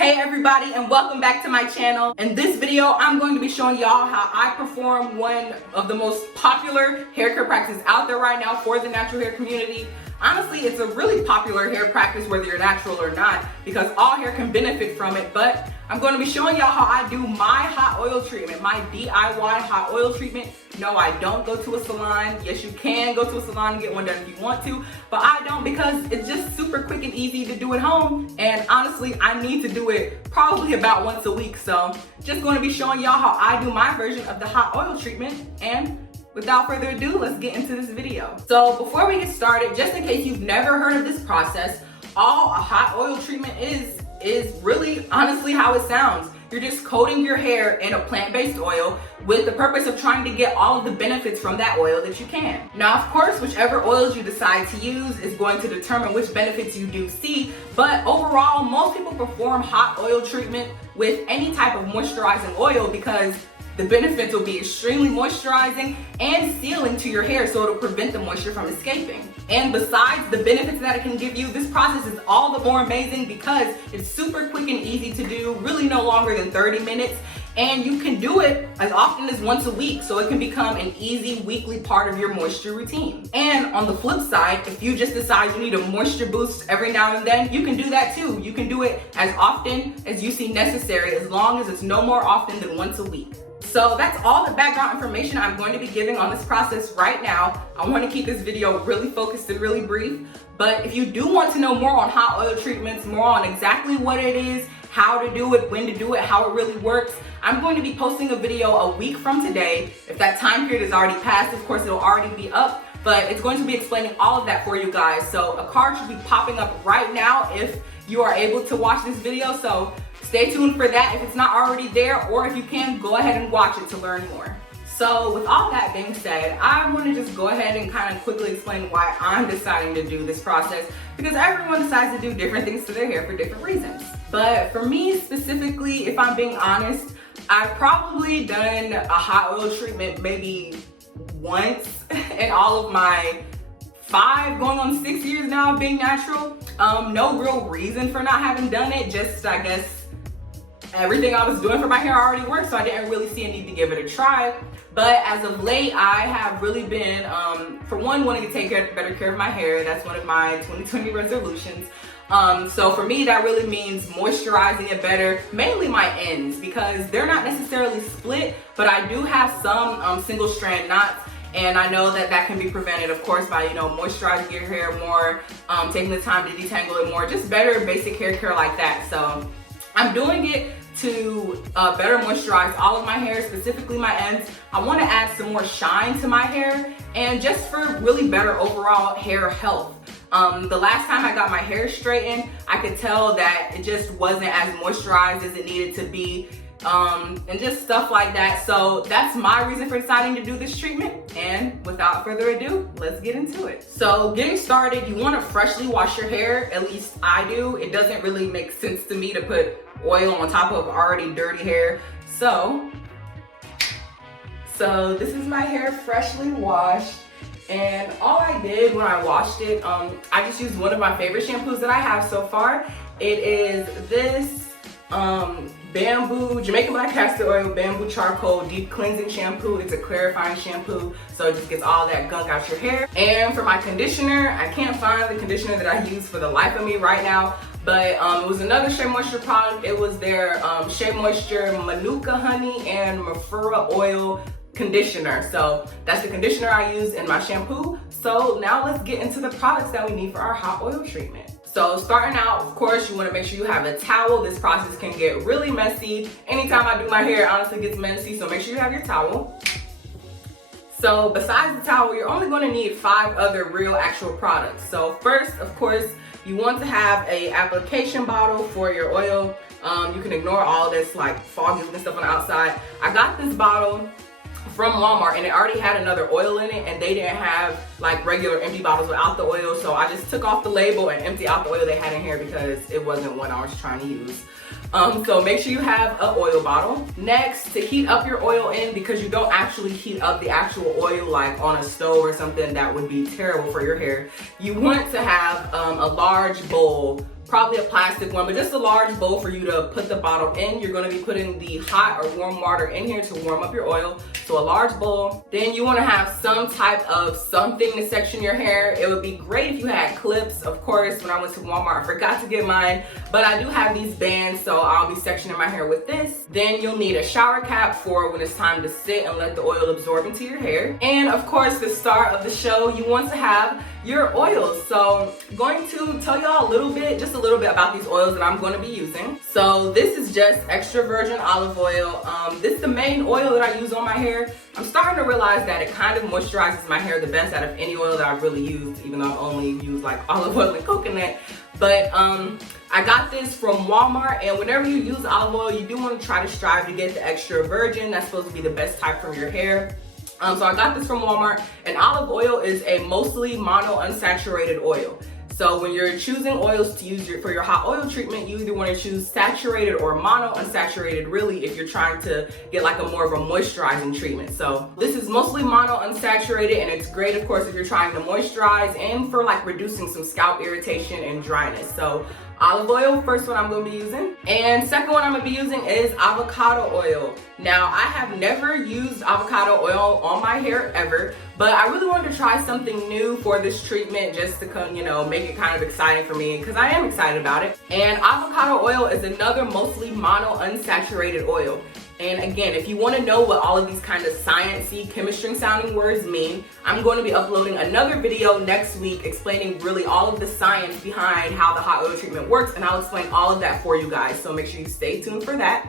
Hey everybody, and welcome back to my channel. In this video, I'm going to be showing y'all how I perform one of the most popular hair care practices out there right now for the natural hair community. Honestly, it's a really popular hair practice whether you're natural or not because all hair can benefit from it, but I'm going to be showing y'all how I do my hot oil treatment, my DIY hot oil treatment. No, I don't go to a salon. Yes, you can go to a salon and get one done if you want to, but I don't because it's just super quick and easy to do at home. And honestly, I need to do it probably about once a week. So just going to be showing y'all how I do my version of the hot oil treatment. And without further ado, let's get into this video. So before we get started, just in case you've never heard of this process, all a hot oil treatment is really honestly how it sounds. You're just coating your hair in a plant-based oil with the purpose of trying to get all of the benefits from that oil that you can. Now, of course, whichever oils you decide to use is going to determine which benefits you do see, but overall, most people perform hot oil treatment with any type of moisturizing oil because the benefits will be extremely moisturizing and sealing to your hair, so it'll prevent the moisture from escaping. And besides the benefits that it can give you, this process is all the more amazing because it's super quick and easy to do, really no longer than 30 minutes. And you can do it as often as once a week, so it can become an easy weekly part of your moisture routine. And on the flip side, if you just decide you need a moisture boost every now and then, you can do that too. You can do it as often as you see necessary, as long as it's no more often than once a week. So that's all the background information I'm going to be giving on this process right now. I want to keep this video really focused and really brief, but if you do want to know more on hot oil treatments, more on exactly what it is, how to do it, when to do it, how it really works, I'm going to be posting a video a week from today. If that time period is already passed, of course it'll already be up, but it's going to be explaining all of that for you guys. So a card should be popping up right now if you are able to watch this video. So stay tuned for that if it's not already there, or if you can, go ahead and watch it to learn more. So with all that being said, I want to just go ahead and kind of quickly explain why I'm deciding to do this process, because everyone decides to do different things to their hair for different reasons. But for me specifically, if I'm being honest, I've probably done a hot oil treatment maybe once in all of my 5 going on 6 years now of being natural. No real reason for not having done it, just I guess everything I was doing for my hair already worked, so I didn't really see a need to give it a try. But as of late, I have really been, for one, wanting to take better care of my hair. That's one of my 2020 resolutions. So for me, that really means moisturizing it better, mainly my ends, because they're not necessarily split, but I do have some single strand knots. And I know that that can be prevented, of course, by, moisturizing your hair more, taking the time to detangle it more, just better basic hair care like that. So I'm doing it to better moisturize all of my hair, specifically my ends. I want to add some more shine to my hair and just for really better overall hair health. The last time I got my hair straightened, I could tell that it just wasn't as moisturized as it needed to be, and just stuff like that. So that's my reason for deciding to do this treatment. And without further ado, let's get into it. So getting started, you want to freshly wash your hair. At least I do. It doesn't really make sense to me to put oil on top of already dirty hair. So this is my hair freshly washed. And all I did when I washed it, I just used one of my favorite shampoos that I have so far. It is this Jamaican Black Castor Oil Bamboo Charcoal Deep Cleansing Shampoo. It's a clarifying shampoo, so it just gets all that gunk out your hair. And for my conditioner, I can't find the conditioner that I use for the life of me right now, but it was another Shea Moisture product. It was their Shea Moisture Manuka Honey and Mafura Oil conditioner. So that's the conditioner I use in my shampoo. So now let's get into the products that we need for our hot oil treatment. So starting out, of course, you want to make sure you have a towel. This process can get really messy. Anytime I do my hair, it honestly gets messy, so make sure you have your towel. So besides the towel, you're only going to need 5 other real actual products. So first, of course, you want to have a application bottle for your oil. You can ignore all this like foggy and stuff on the outside. I got this bottle from Walmart and it already had another oil in it, and they didn't have like regular empty bottles without the oil, so I just took off the label and emptied out the oil they had in here because it wasn't what I was trying to use. So make sure you have an oil bottle. Next, to heat up your oil in, because you don't actually heat up the actual oil like on a stove or something, that would be terrible for your hair. You want to have a large bowl probably a plastic one, but just a large bowl for you to put the bottle in. You're going to be putting the hot or warm water in here to warm up your oil. So a large bowl. Then you want to have some type of something to section your hair. It would be great if you had clips. Of course, when I went to Walmart, I forgot to get mine, but I do have these bands, so I'll be sectioning my hair with this. Then you'll need a shower cap for when it's time to sit and let the oil absorb into your hair. And of course, the star of the show, you want to have your oils. So I'm going to tell y'all just a little bit about these oils that I'm going to be using. So this is just extra virgin olive oil. This is the main oil that I use on my hair. I'm starting to realize that it kind of moisturizes my hair the best out of any oil that I've really used, even though I've only used like olive oil and coconut. But I got this from Walmart, and whenever you use olive oil, you do want to try to strive to get the extra virgin. That's supposed to be the best type from your hair. So I got this from Walmart, and olive oil is a mostly mono unsaturated oil. So when you're choosing oils to use for your hot oil treatment, you either want to choose saturated or mono unsaturated, really, if you're trying to get like a more of a moisturizing treatment. So this is mostly mono unsaturated, and it's great, of course, if you're trying to moisturize and for like reducing some scalp irritation and dryness. So olive oil, first one I'm going to be using. And second one I'm going to be using is avocado oil. Now, I have never used avocado oil on my hair ever, but I really wanted to try something new for this treatment just to, you know, make it kind of exciting for me, because I am excited about it. And avocado oil is another mostly mono unsaturated oil. And again, if you want to know what all of these kind of sciencey, chemistry sounding words mean, I'm going to be uploading another video next week explaining really all of the science behind how the hot oil treatment works, and I'll explain all of that for you guys. So make sure you stay tuned for that.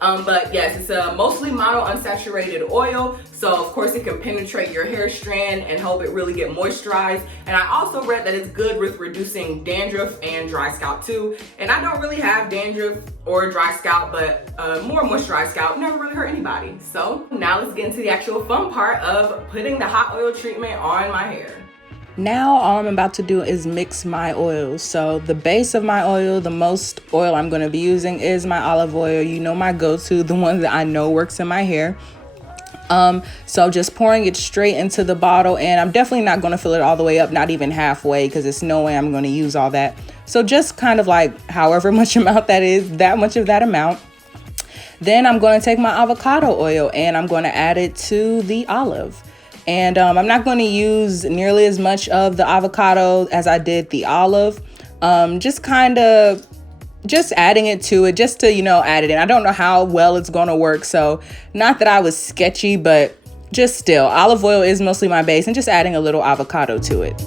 But yes, it's a mostly mono unsaturated oil, so of course it can penetrate your hair strand and help it really get moisturized. And I also read that it's good with reducing dandruff and dry scalp too. And I don't really have dandruff or dry scalp, but more moisturized scalp never really hurt anybody. So now let's get into the actual fun part of putting the hot oil treatment on my hair. Now all I'm about to do is mix my oils. So the base of my oil, the most oil I'm going to be using is my olive oil. You know, my go-to, the one that I know works in my hair. So just pouring it straight into the bottle, and I'm definitely not going to fill it all the way up, not even halfway, because there's no way I'm going to use all that. So just kind of like however much amount that is, that much of that amount. Then I'm going to take my avocado oil and I'm going to add it to the olive. And I'm not going to use nearly as much of the avocado as I did the olive. Just adding it to it just to, you know, add it in. I don't know how well it's going to work. So not that I was sketchy, but just still, olive oil is mostly my base, and just adding a little avocado to it.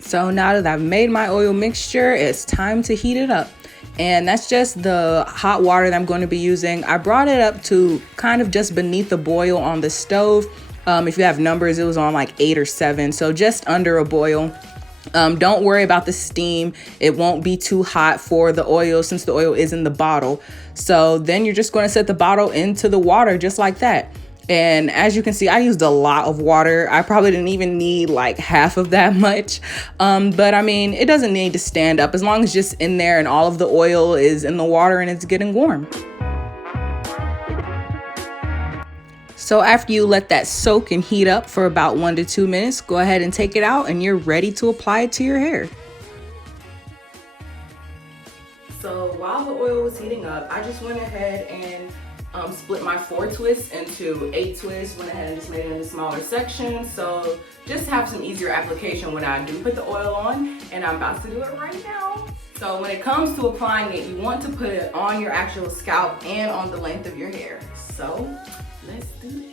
So now that I've made my oil mixture, it's time to heat it up. And that's just the hot water that I'm going to be using. I brought it up to kind of just beneath the boil on the stove. If you have numbers, it was on like 8 or 7. So just under a boil. Don't worry about the steam. It won't be too hot for the oil since the oil is in the bottle. So then you're just going to set the bottle into the water just like that. And as you can see, I used a lot of water. I probably didn't even need like half of that much. But I mean, it doesn't need to stand up as long as it's just in there and all of the oil is in the water and it's getting warm. So after you let that soak and heat up for about 1 to 2 minutes, go ahead and take it out and you're ready to apply it to your hair. So while the oil was heating up, I just went ahead and split my 4 twists into 8 twists. Went ahead and just made it into smaller sections, so just have some easier application when I do put the oil on, and I'm about to do it right now. So when it comes to applying it, you want to put it on your actual scalp and on the length of your hair. So let's do it.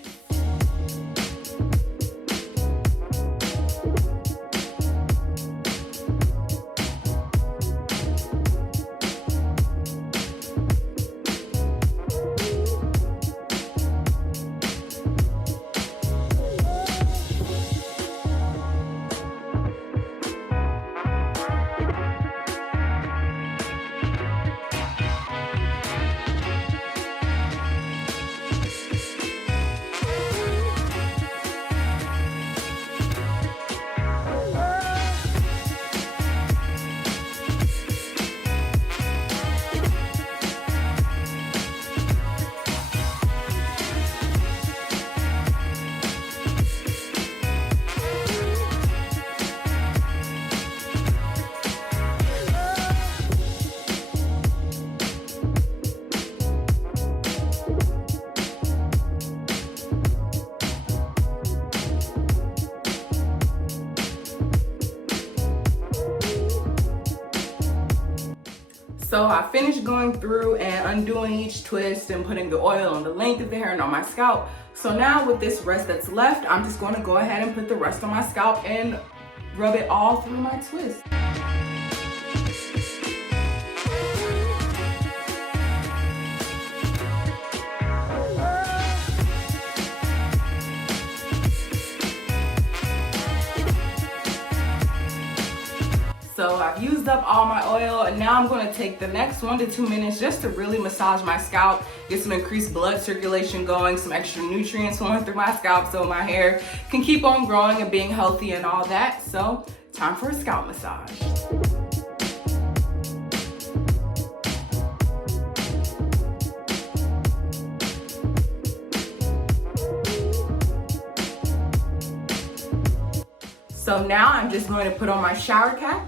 So I finished going through and undoing each twist and putting the oil on the length of the hair and on my scalp. So now with this rest that's left, I'm just going to go ahead and put the rest on my scalp and rub it all through my twist. So I've used up all my oil, and now I'm going to take the next 1 to 2 minutes just to really massage my scalp, get some increased blood circulation going, some extra nutrients flowing through my scalp so my hair can keep on growing and being healthy and all that. So time for a scalp massage. So now I'm just going to put on my shower cap.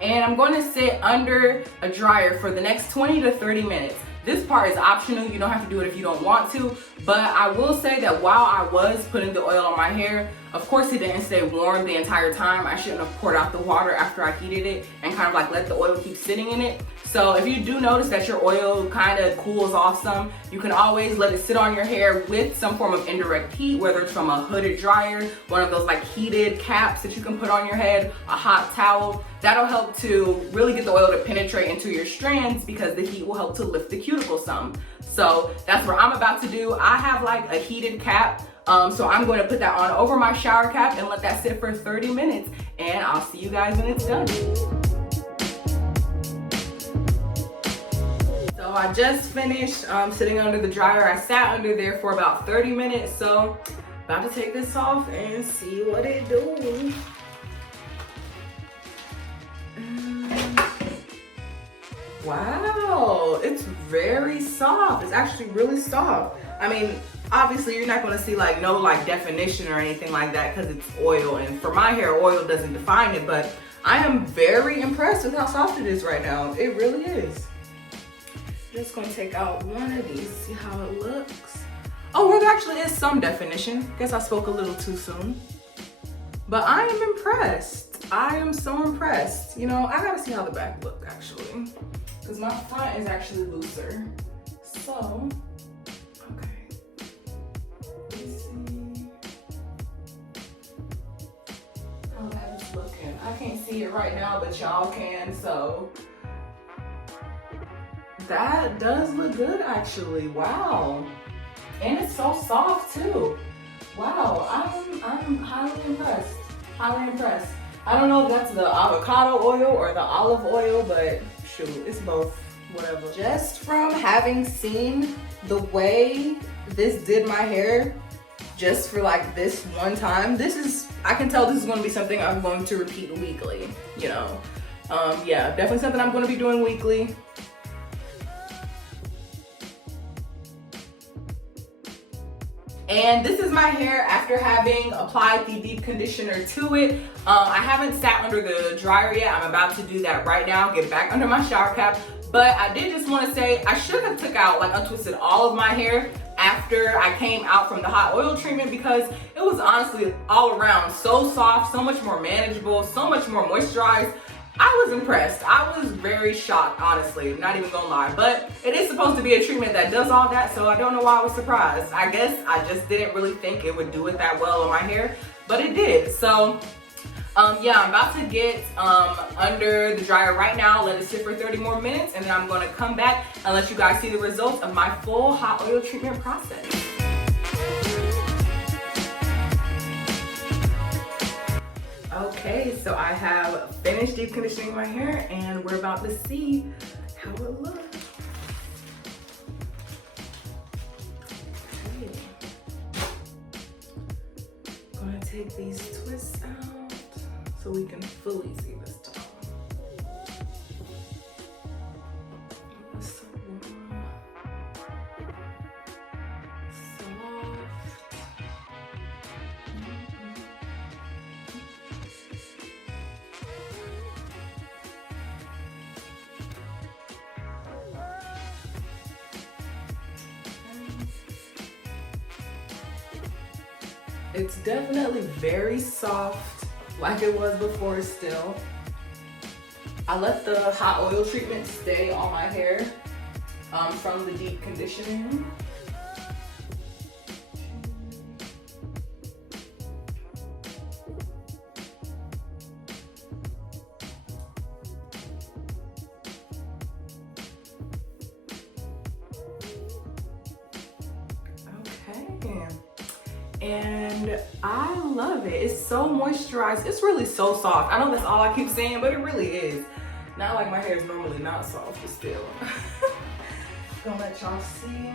And I'm going to sit under a dryer for the next 20 to 30 minutes. This part is optional. You don't have to do it if you don't want to, but I will say that while I was putting the oil on my hair, of course it didn't stay warm the entire time. I shouldn't have poured out the water after I heated it and kind of like let the oil keep sitting in it. So if you do notice that your oil kind of cools off some, you can always let it sit on your hair with some form of indirect heat, whether it's from a hooded dryer, one of those like heated caps that you can put on your head, a hot towel. That'll help to really get the oil to penetrate into your strands because the heat will help to lift the cuticle some. So that's what I'm about to do. I have like a heated cap. So I'm going to put that on over my shower cap and let that sit for 30 minutes. And I'll see you guys when it's done. So I just finished sitting under the dryer. I sat under there for about 30 minutes. So about to take this off and see what it do. Wow, it's very soft. It's actually really soft. I mean, obviously you're not going to see like no like definition or anything like that because it's oil, and for my hair oil doesn't define it, but I am very impressed with how soft it is right now. It really is. Just going to take out one of these, see how it looks. Oh, well, there actually is some definition. Guess I spoke a little too soon, but I am impressed. I am so impressed. You know, I gotta see how the back look actually, because my front is actually looser. So, okay. Let's see how that is looking. I can't see it right now, but y'all can, so. That does look good actually, wow. And it's so soft too. Wow, I'm highly impressed, highly impressed. I don't know if that's the avocado oil or the olive oil, but shoot, it's both, whatever. Just from having seen the way this did my hair, just for like this one time, I can tell this is gonna be something I'm going to repeat weekly, you know. Yeah, definitely something I'm gonna be doing weekly. And this is my hair after having applied the deep conditioner to it. I haven't sat under the dryer yet. I'm about to do that right now, get back under my shower cap. But I did just want to say I should have took out, like untwisted all of my hair after I came out from the hot oil treatment, because it was honestly all around so soft, so much more manageable, so much more moisturized. I was impressed. I was very shocked, honestly, not even gonna lie. But it is supposed to be a treatment that does all that, so I don't know why I was surprised. I guess I just didn't really think it would do it that well on my hair, but it did. So, yeah, I'm about to get under the dryer right now, let it sit for 30 more minutes, and then I'm gonna come back and let you guys see the results of my full hot oil treatment process. Okay, so I have finished deep conditioning my hair and we're about to see how it looks. Okay. Gonna take these twists out so we can fully see this top. So warm. Soft. It's definitely very soft, like it was before still. I let the hot oil treatment stay on my hair from the deep conditioning. And I love it. It's so moisturized. It's really so soft. I know that's all I keep saying, but it really is. Not like my hair is normally not soft, but still. Gonna let y'all see.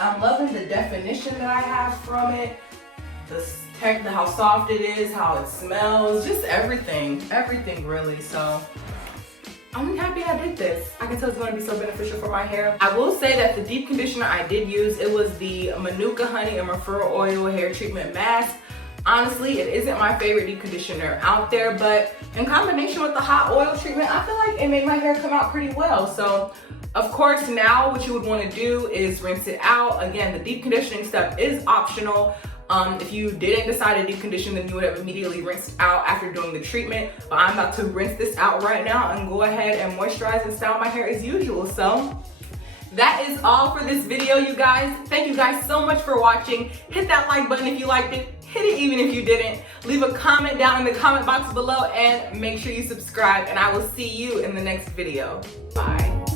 I'm loving the definition that I have from it. The how soft it is, how it smells, just everything really. So I'm happy I did this. I can tell it's going to be so beneficial for my hair. I will say that the deep conditioner I did use, it was the Manuka Honey and Referral Oil Hair Treatment Mask. Honestly, it isn't my favorite deep conditioner out there, but in combination with the hot oil treatment, I feel like it made my hair come out pretty well. So, of course, now what you would want to do is rinse it out. Again, the deep conditioning step is optional. If you didn't decide to deep condition, then you would have immediately rinsed out after doing the treatment. But I'm about to rinse this out right now and go ahead and moisturize and style my hair as usual. So that is all for this video, you guys. Thank you guys so much for watching. Hit that like button if you liked it. Hit it even if you didn't. Leave a comment down in the comment box below and make sure you subscribe, and I will see you in the next video. Bye.